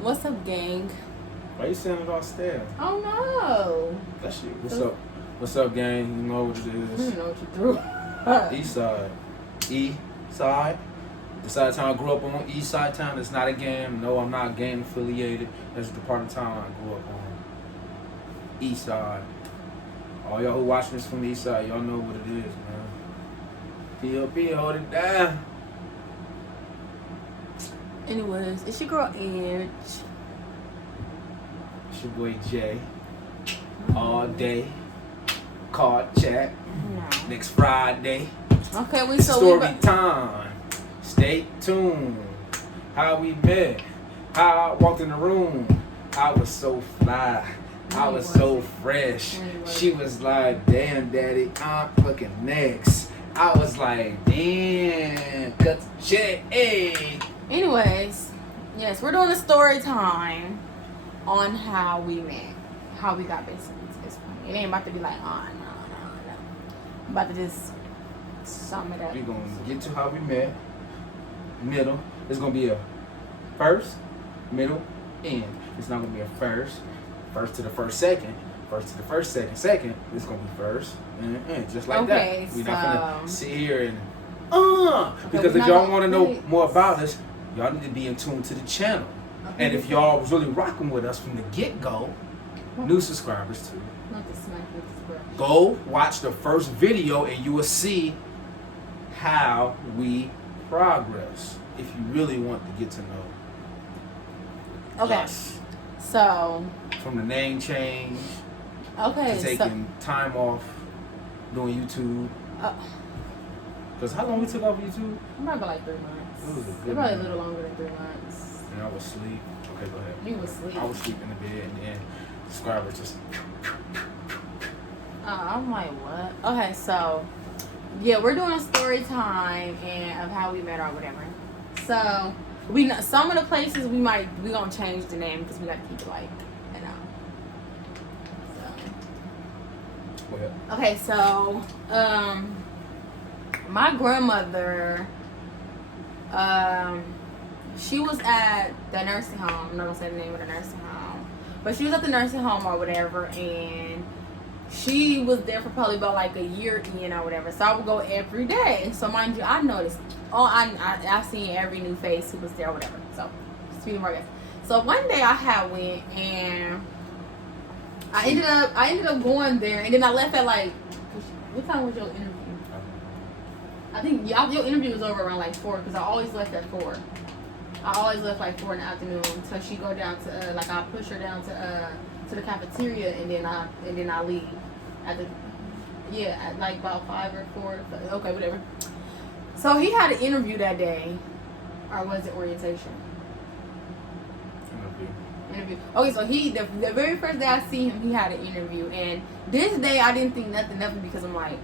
What's up, gang? Why you saying it all stale? Oh no. That shit. What's up? What's up, gang? You know what it I don't is. know what you threw. East side. East side. The side of town I grew up on. East side town. It's not a game. No, I'm not gang affiliated. That's the part of town I grew up on. East side. All y'all who watching this from the east side, y'all know what it is, man. PLP, hold it down. Anyways, it's your girl Edge. It's your boy Jay. All day. Call chat. No. Next Friday. Okay, we Story time. Stay tuned. How we met. How I walked in the room. I was so fly. I was so fresh. She was like, damn, daddy, I'm fucking next. I was like, damn, cut the check, hey. Anyways, yes, we're doing a story time on how we met, how we got basically to this point. It ain't about to be like, oh, no. I'm about to just sum it up. We're going to get to how we met. Middle. It's going to be a first, middle, end. It's not going to be a first to the first, second. First to the first, second. It's going to be first and end. Just like Okay, that. We're not going to sit here and, because we're if not y'all gonna want to know wait. more about us, y'all need to be in tune to the channel. Okay. And if y'all was really rocking with us from the get-go, new subscribers too, Not the smack with this brush. go watch the first video and you will see how we progress if you really want to get to know Okay, us. so, From the name change okay, to taking time off doing YouTube. Because how long we took off YouTube? probably like 3 months. It was a good Probably a one. little longer than 3 months. And I was asleep. Okay, go ahead. You was asleep. I was asleep in the bed and then subscribers just I'm like, what? Okay, so, yeah, we're doing a story time and of how we met or whatever. So, we know some of the places we gonna change the name because we gotta keep it like, you know. go ahead. So, okay, so, my grandmother, she was at the nursing home. I'm not gonna say the name of the nursing home, but she was at the nursing home or whatever, and she was there for probably about like a year in or whatever. So I would go every day. So mind you, I noticed. I've seen every new face who was there or whatever. So speaking more guys. So one day I had went and I ended up going there, and then I left at like, what time was your interview? I think your interview was over around like 4 because I always left at 4. I always left like 4 in the afternoon. So she go down to like I push her down to the cafeteria and then I leave at like about 5 or 4. Okay, whatever. So he had an interview that day, or was it orientation? Interview. Okay, so the very first day I see him, he had an interview, and this day I didn't think nothing because I'm like,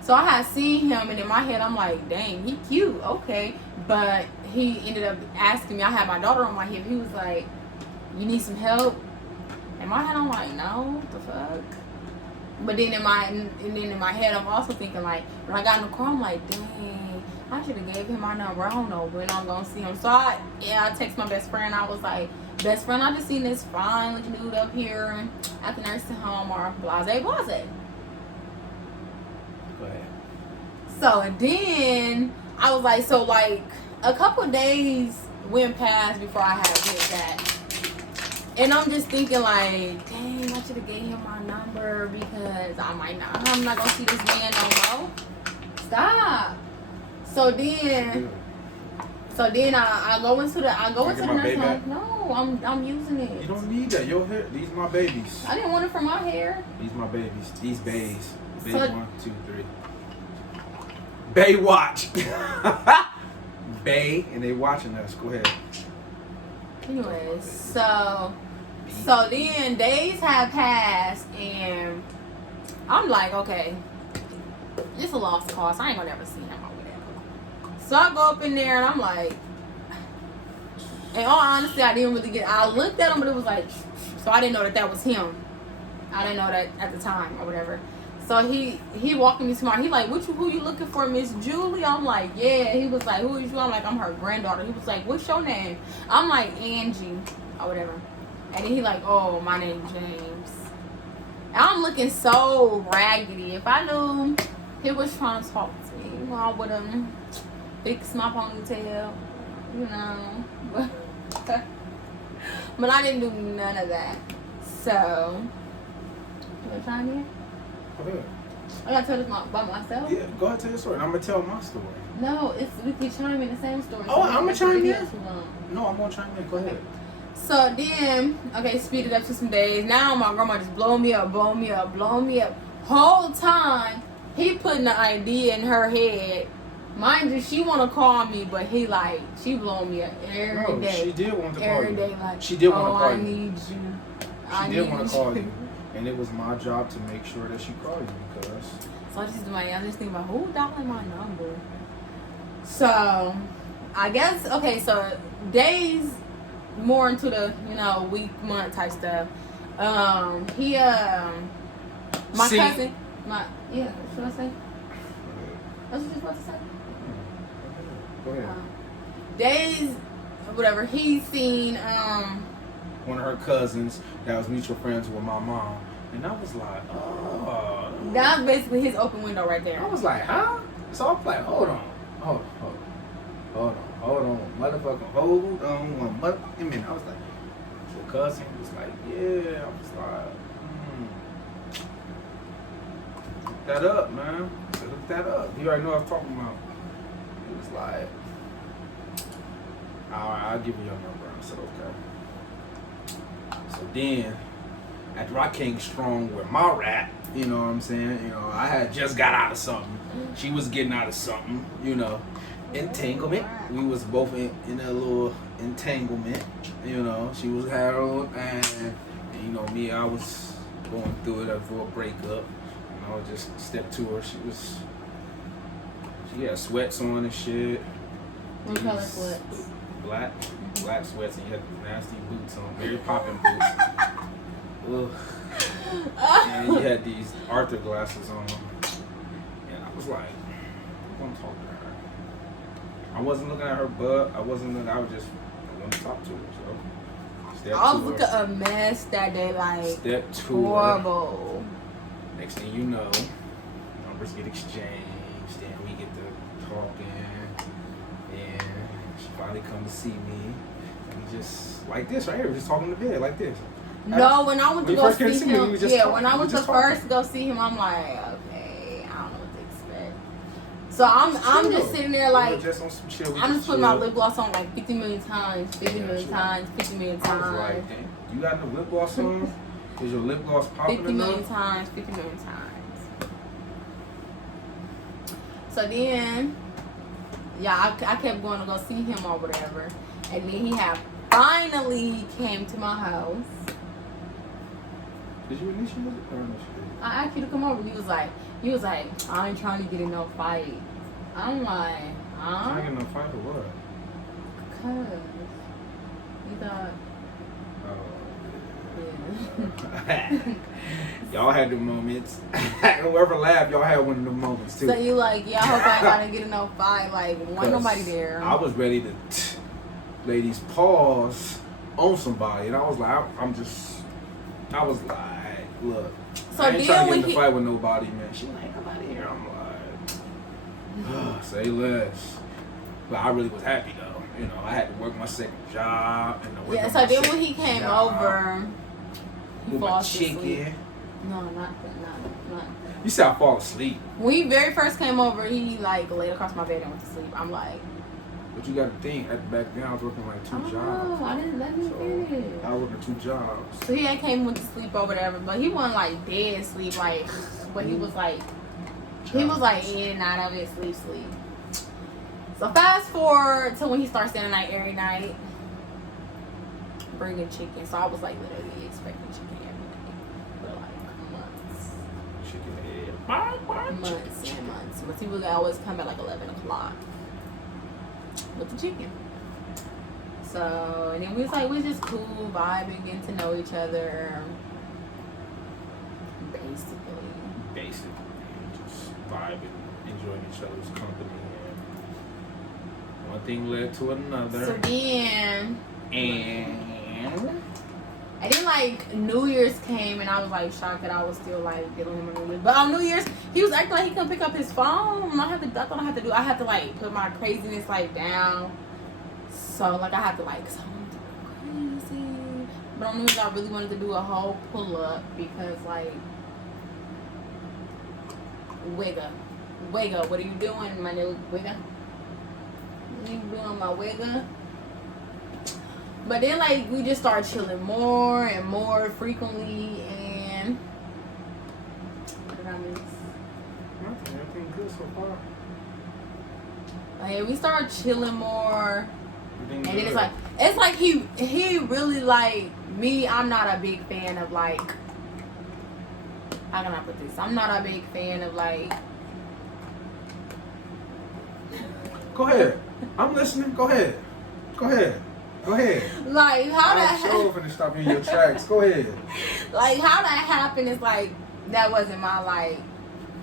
so I had seen him, and in my head I'm like, dang, he cute, okay, but he ended up asking me. I had my daughter on my hip. He was like, you need some help? In my head I'm like, no, what the fuck? But then in my head I'm also thinking like, when I got in the car I'm like, dang, I should have gave him my number. I don't know when I'm gonna see him. So I text my best friend. I was like, best friend, I just seen this fine looking dude up here at the nursing home or blase. Go ahead. So and then I was like, so like a couple of days went past before I had hit that. And I'm just thinking like, dang, I should have gave him my number because I'm not gonna see this man no more. Stop. So then I go into the nursing home. No, I'm using it. You don't need that. Your hair. These my babies. I didn't want it for my hair. These my babies. These bays. Bay So- 1, 2, 3. Bay watch. Bay, and they watching us. Go ahead. Anyways, so then days have passed and I'm like, okay, it's a lost cause. I ain't gonna ever see him or whatever. So I go up in there and I'm like, in all honesty, I looked at him, but it was like, so I didn't know that was him. I didn't know that at the time or whatever. So he walking me tomorrow. He like, who you looking for, Miss Julie? I'm like, yeah. He was like, who is you? I'm like, I'm her granddaughter. He was like, what's your name? I'm like, Angie or whatever. And then he like, oh, my name's James. And I'm looking so raggedy. If I knew he was trying to talk to me, I would have fixed my ponytail, But I didn't do none of that. So, you want to chime in? Go ahead. I gotta tell this about myself. Yeah, go ahead, tell your story. And I'm gonna tell my story. No, we can chime in the same story. Oh, I'm gonna chime in. Too long. No, I'm gonna chime in. Go ahead. So then, okay, speed it up to some days. Now my grandma just blowing me up. Whole time, he putting the idea in her head. Mind you, she want to call me, but he like, she blowing me up every day. She did want to call you. Every day, like, she did want to call you. I need you. She did want to call you. And it was my job to make sure that she called you because... So I just think about who dialed my number. So, I guess, okay, so days more into the, week, month type stuff. My cousin, should I say? That's what you supposed to say? Go ahead. Days, whatever, he's seen, one of her cousins that was mutual friends with my mom. And I was like, oh. That's basically his open window right there. I was like, huh? So I'm like, hold on. Motherfucker, hold on one motherfucking minute. I was like, your cousin was like, yeah. I was like, Look that up, man. Look that up. You already know what I'm talking about. He was like, alright, I'll give you your number. I said, okay. So then, after I came strong with my rap, you know what I'm saying? I had just got out of something. She was getting out of something, entanglement. We was both in a little entanglement, She was had her own, and me, I was going through it after a breakup. I would just step to her. She had sweats on and shit. What color sweats? Black sweats, and you had nasty boots on, very popping boots. Ugh. And you had these Arthur glasses on. And I was like, I'm gonna talk to her. I wasn't looking at her butt. I was just want to talk to her. So I was looking a mess that day, like step to horrible. Her. Next thing you know, numbers get exchanged, and we get to talking, and she finally come to see me. And we just like this right here, we're just talking in the bed like this. No, when I went to go see him, when I went to first go see him, I'm like, okay, I don't know what to expect. So I'm just sitting there like, I'm just putting my lip gloss on like 50 million times. I was like, you got no lip gloss on? Is your lip gloss popping 50 million times. So then, I kept going to go see him or whatever. And then he finally came to my house. Did you initiate it or initiate? I asked you to come over. He was like, I ain't trying to get in no fight. I'm like, huh? Trying to get in no fight for what? Cause you thought. Y'all had the moments. Whoever laughed, y'all had one of the moments too. So you like, I hope I ain't gotta get in no fight. Like, wasn't nobody there. I was ready to lay these paws on somebody, and I was like, look, so I ain't trying to get in the fight with nobody, man. She like, ain't nobody here. I'm like, say less. But I really was happy though. I had to work my second job. So then when he came over, he fall asleep. No, not. You said I fall asleep. When he very first came over, he like laid across my bed and went to sleep. I'm like. But you got to think, back then I was working like two jobs. I didn't let me finish. I was working 2 jobs. So he went to sleep or whatever, but he wasn't like dead sleep, like, but he was like in and out of it, sleep. So fast forward to when he starts staying the night every night, bringing chicken. So I was like literally expecting chicken every day for like months. Chicken head. Months. But he would always come at like 11 o'clock. With the chicken. So, and then we was just cool, vibing, getting to know each other. Basically. basically just vibing, enjoying each other's company. And one thing led to another. So then, and then like New Year's came, and I was like shocked that I was still like dealing with him on New Year's. But on New Year's, he was acting like he couldn't pick up his phone. I had to like put my craziness like down. So like I had to like crazy. But on New Year's, I really wanted to do a whole pull up because like Wigga, what are you doing, my new Wigga? What are you doing, my Wigga? But then like we just started chilling more and more frequently, and what did I miss? nothing. Everything good so far. Like we started chilling more. Everything And good. then it's like he really like me. I'm not a big fan of like, how can I put this? I'm not a big fan of like. Go ahead. I'm listening. Go ahead. Like how I'm that sure finna stop you in your tracks. Go ahead. like how that happened is like that wasn't my like.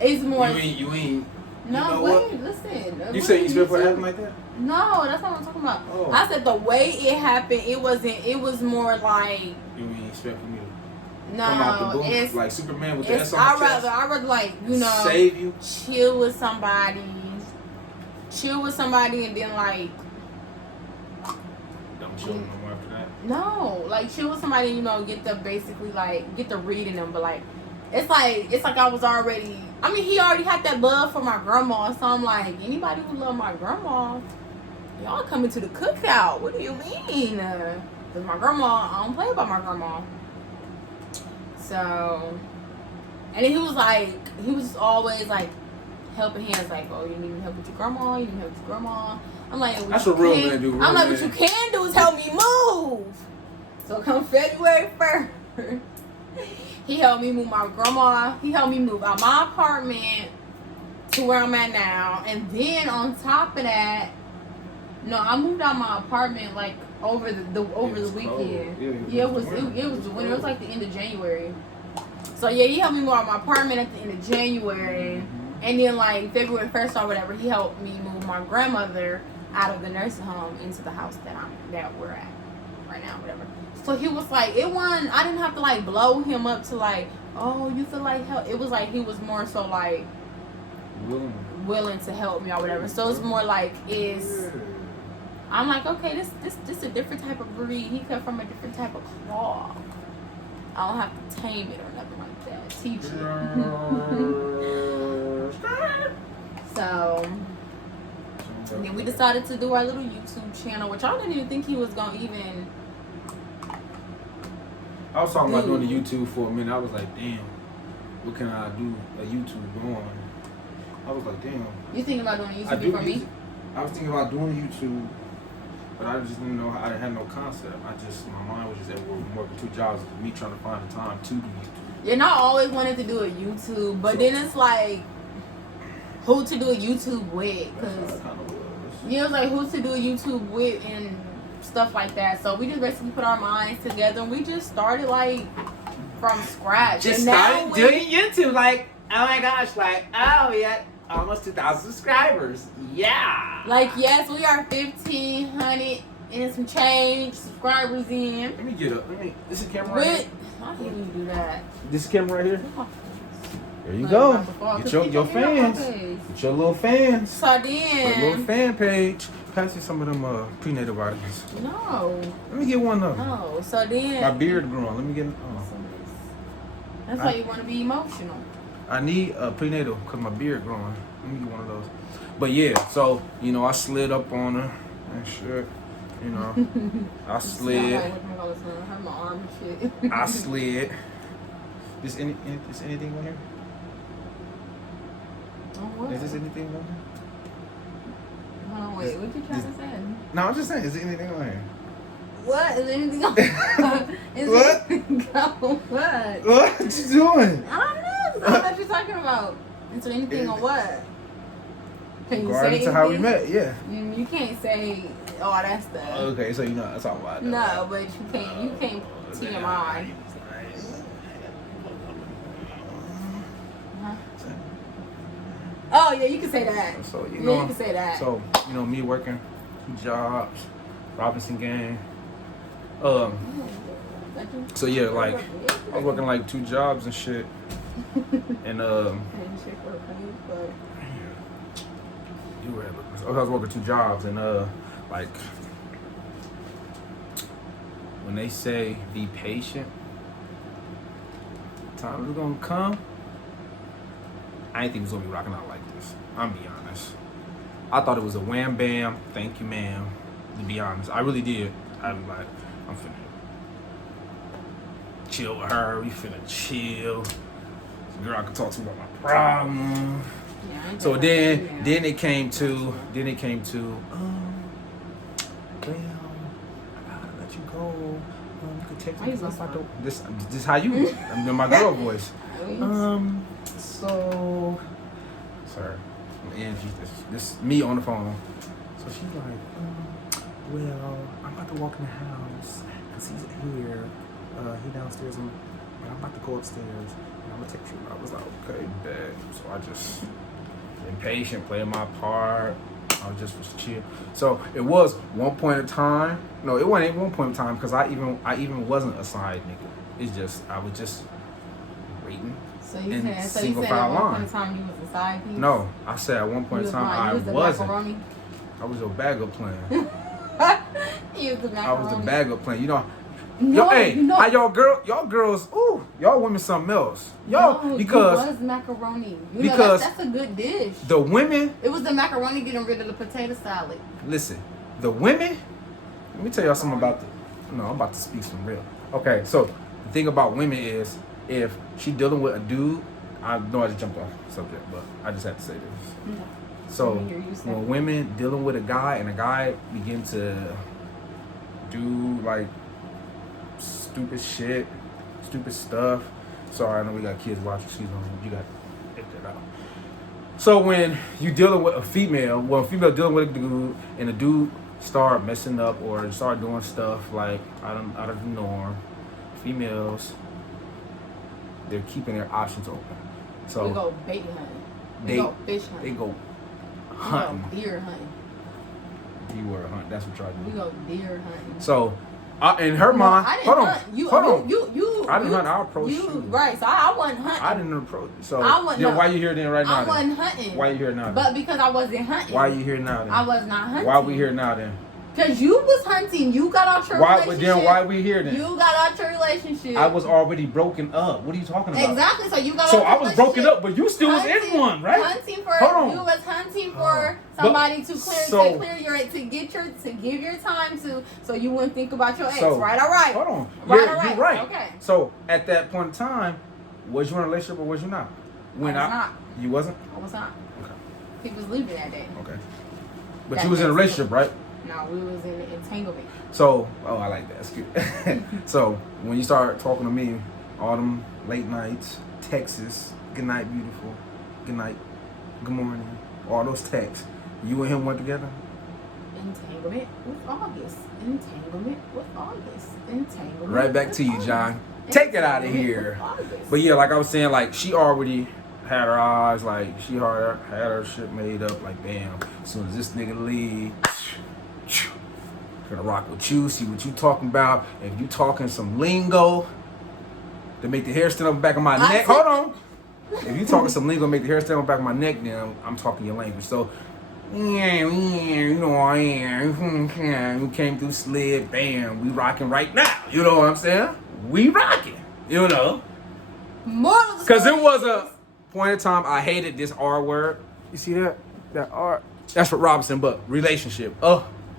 It's more. You ain't. No, you know wait, what? listen. You say you spit for happened like that? No, that's not what I'm talking about. Oh. I said the way it happened, it wasn't. It was more like. You ain't expect for me to No, come out the booth it's. like Superman with the S It's, on the chest? I rather like, you know, save you. chill with somebody, and then like, Don't show them no more after that. no, like chill with somebody, you know, get the reading them, but like, it's like I was already. I mean, he already had that love for my grandma, so I'm like, anybody who love my grandma, y'all coming to the cookout. What do you mean? Cause my grandma, I don't play about my grandma. So, and then he was just always like helping hands, like, oh, you need help with your grandma, I'm like, That's what real men do. I'm like, what you can do is help me move. So come February 1st, he helped me move my grandma. He helped me move out my apartment to where I'm at now, and then on top of that, no, I moved out my apartment like over the weekend. Yeah, it was the winter. It was like the end of January. So yeah, he helped me move out my apartment at the end of January, and then like February 1st or whatever, he helped me move my grandmother out of the nursing home into the house that we're at right now, whatever. So he was like, I didn't have to like blow him up to like, oh, you feel like help. It was like he was more so like willing to help me or whatever. So it's more like I'm like, okay, this a different type of breed. He cut from a different type of claw. I don't have to tame it or nothing like that. Teach it. So, and then we decided to do our little YouTube channel, which I didn't even think he was gonna even. I was talking about doing the YouTube for a minute. I was like, damn, what can I do a YouTube on? I was like, damn. You thinking about doing YouTube for me? I was thinking about doing YouTube, but I just didn't know. I had no concept. My mind was just at working 2 jobs. Me trying to find the time to do YouTube. Yeah, and I always wanted to do a YouTube, but then it's like, who to do a YouTube with? Cause yeah, it was like who to do a YouTube with and stuff like that. So we just basically put our minds together and we just started like from scratch. Just and started doing YouTube. Like, oh my gosh, like, oh yeah. Almost 2,000 subscribers. Yeah. Like, yes, we are 1,500 and some change subscribers in. Let me get up. This is the camera right here. How can you do that? This is camera right here. There you go. Get your fans. Get your little fans. So then. Little fan page. Pass me some of them prenatal vitamins. No. Let me get one of them. No. So then. My beard growing. Let me get. That's why you want to be emotional. I need a prenatal because my beard growing. Let me get one of those. But yeah, so, you know, I slid up on her and shit. You know, I slid. Hurt my arm and shit. I slid. Is anything on here? What? Is this anything on here? Hold on, wait. What you trying to say? No, I'm just saying, is there anything on here? What? Is there anything on What? What? What you doing? I don't know. I don't know what you're talking about. Is there anything on what? Can you Regarding say to how we anything? met, yeah. You can't say all that stuff. Okay, so you know that's all about. No, but you can't TMI. Oh yeah, you can say that. So you Yeah, know, you can say that. So me working 2 jobs, Robinson gang. So yeah, like I was working like 2 jobs and shit, and you were. I was working 2 jobs and like when they say be patient, time is gonna come. I didn't think it was gonna be rocking out like this. I'm be honest. I thought it was a wham bam, thank you ma'am. To be honest, I really did. I'm like, I'm finna chill with her. We finna chill. Girl, I can talk to me about my problem. Yeah, So then it came to, well, I gotta let you go. You could text me. This how you? I'm doing my girl voice. So, sorry, Angie, this me on the phone. So she's like, well, I'm about to walk in the house because he's here. He downstairs, and I'm about to go upstairs. And I'm gonna text you. I was like, okay, bet. So I just impatient, playing my part. I just was chill. So it was one point in time. No, it wasn't one point in time because I even wasn't a side nigga. It's just I was just waiting. So you said at one point in time you was a side piece? No, I said at one point in time I wasn't. I was your backup plan. You was the macaroni. I was the backup plan. You know. No, how y'all girls, ooh, y'all women something else. Because it was macaroni. Because that's a good dish. The women. It was the macaroni getting rid of the potato salad. Listen, the women. Let me tell y'all something about I'm about to speak some real. Okay, so the thing about women is if she dealing with a dude, I know I just jumped off the subject, but I just have to say this. Okay. So when women dealing with a guy and a guy begin to do like stupid shit, stupid stuff. Sorry, I know we got kids watching. You got to edit that out. So when you dealing with a female dealing with a dude, and the dude start messing up or start doing stuff like out of the norm, females, they're keeping their options open. So we go bait hunting. We go fish hunting. They go hunting. We go deer hunting. Keyword hunt. That's what y'all do. We go deer hunting. So. In her mind, hold on. You. I didn't hunt. I approached you. Right. So I wasn't hunting. I didn't approach. So I wasn't. Then why you here then right now? I wasn't hunting. Why you here now? Then? But because I wasn't hunting. Why you here now? Then? I was not hunting. Why we here now then? Because you was hunting. You got out your relationship. Then why we here then? You got out your relationship. I was already broken up. What are you talking about? Exactly. So you got out your relationship. So I was broken up, but you still was in one, right? Hunting for. You was hunting for somebody to give your time to, so you wouldn't think about your ex. Right? All right. Hold on. Right. You're right. Okay. So at that point in time, was you in a relationship or was you not? I was not. You wasn't? I was not. Okay. He was leaving that day. Okay. But you was in a relationship, right? No, we was in an entanglement. So, I like that. That's good. So, when you start talking to me, all them late nights, Texas, good night, beautiful, good night, good morning, all those texts, you and him went together? Entanglement with August. Entanglement with August. Entanglement. Right back to you, John. Take it out of here. But yeah, like I was saying, like she already had her eyes, like she had her shit made up, like damn, as soon as this nigga leave, gonna rock with you, see what you talking about. If you talking some lingo to make the hair stand up the back of my neck, hold on. If you talking some lingo to make the hair stand up the back of my neck, then I'm talking your language. So, you know I am. You came through slid, bam, we rocking right now. You know what I'm saying? We rocking, you know. Because it was a point in time I hated this R word. You see that? That R. That's for Robinson, but relationship.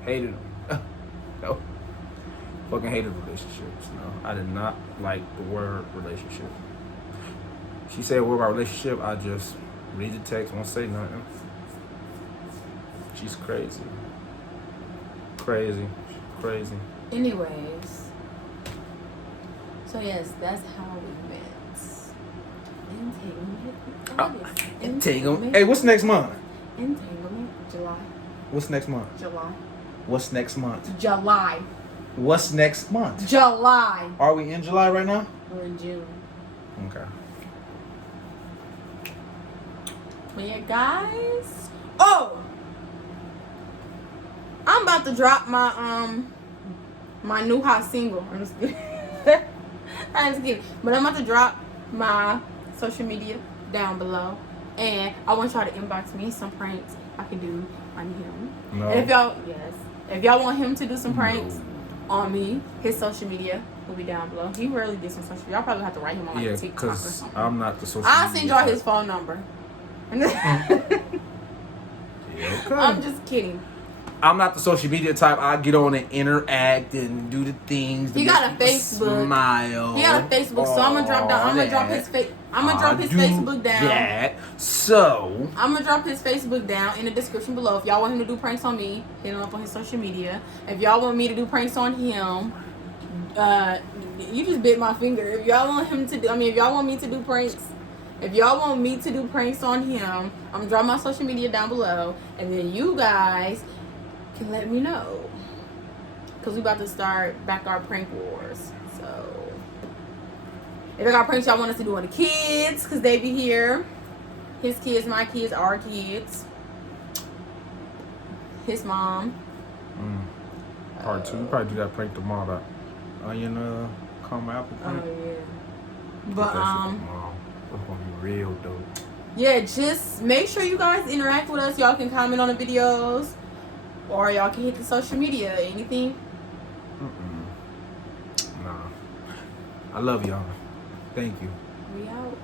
Hated him. No. Fucking hated relationships. No. I did not like the word relationship. She said a word about relationship, I just read the text, won't say nothing. She's crazy. Crazy. Anyways. So yes, that's how we met. Entanglement. Hey, what's next month? Entanglement. July. What's next month? July. What's next month? July. What's next month? July. Are we in July right now? We're in June. Okay. But yeah, guys. Oh, I'm about to drop my new hot single. I'm just kidding. I'm just kidding. But I'm about to drop my social media down below, and I want y'all to inbox me some pranks I can do on him. No. And if y'all want him to do some pranks on me, his social media will be down below. He rarely did some social media. Y'all probably have to write him on like TikTok or something. I'm not the social I'll media send y'all type. his phone number. Yeah, okay. I'm just kidding. I'm not the social media type. I get on and interact and do the things. He got a Facebook. Smile. He got a Facebook, so I'm gonna drop down. I'm gonna drop his Facebook down. That. So I'm gonna drop his Facebook down in the description below. If y'all want him to do pranks on me, hit him up on his social media. If y'all want me to do pranks on him, you just bit my finger. If y'all want him to do, if y'all want me to do pranks. If y'all want me to do pranks on him, I'm gonna drop my social media down below, and then you guys can let me know, cause we about to start back our prank wars. So if I got pranks y'all want us to do on the kids, cause they be here. His kids, my kids, our kids. His mom. part 2. We probably do that prank tomorrow. That onion caramel apple prank. Oh yeah. That But shit tomorrow. It's gonna be real dope. yeah, just make sure you guys interact with us. Y'all can comment on the videos, or y'all can hit the social media. Anything. Nah. I love y'all. Thank you. We out.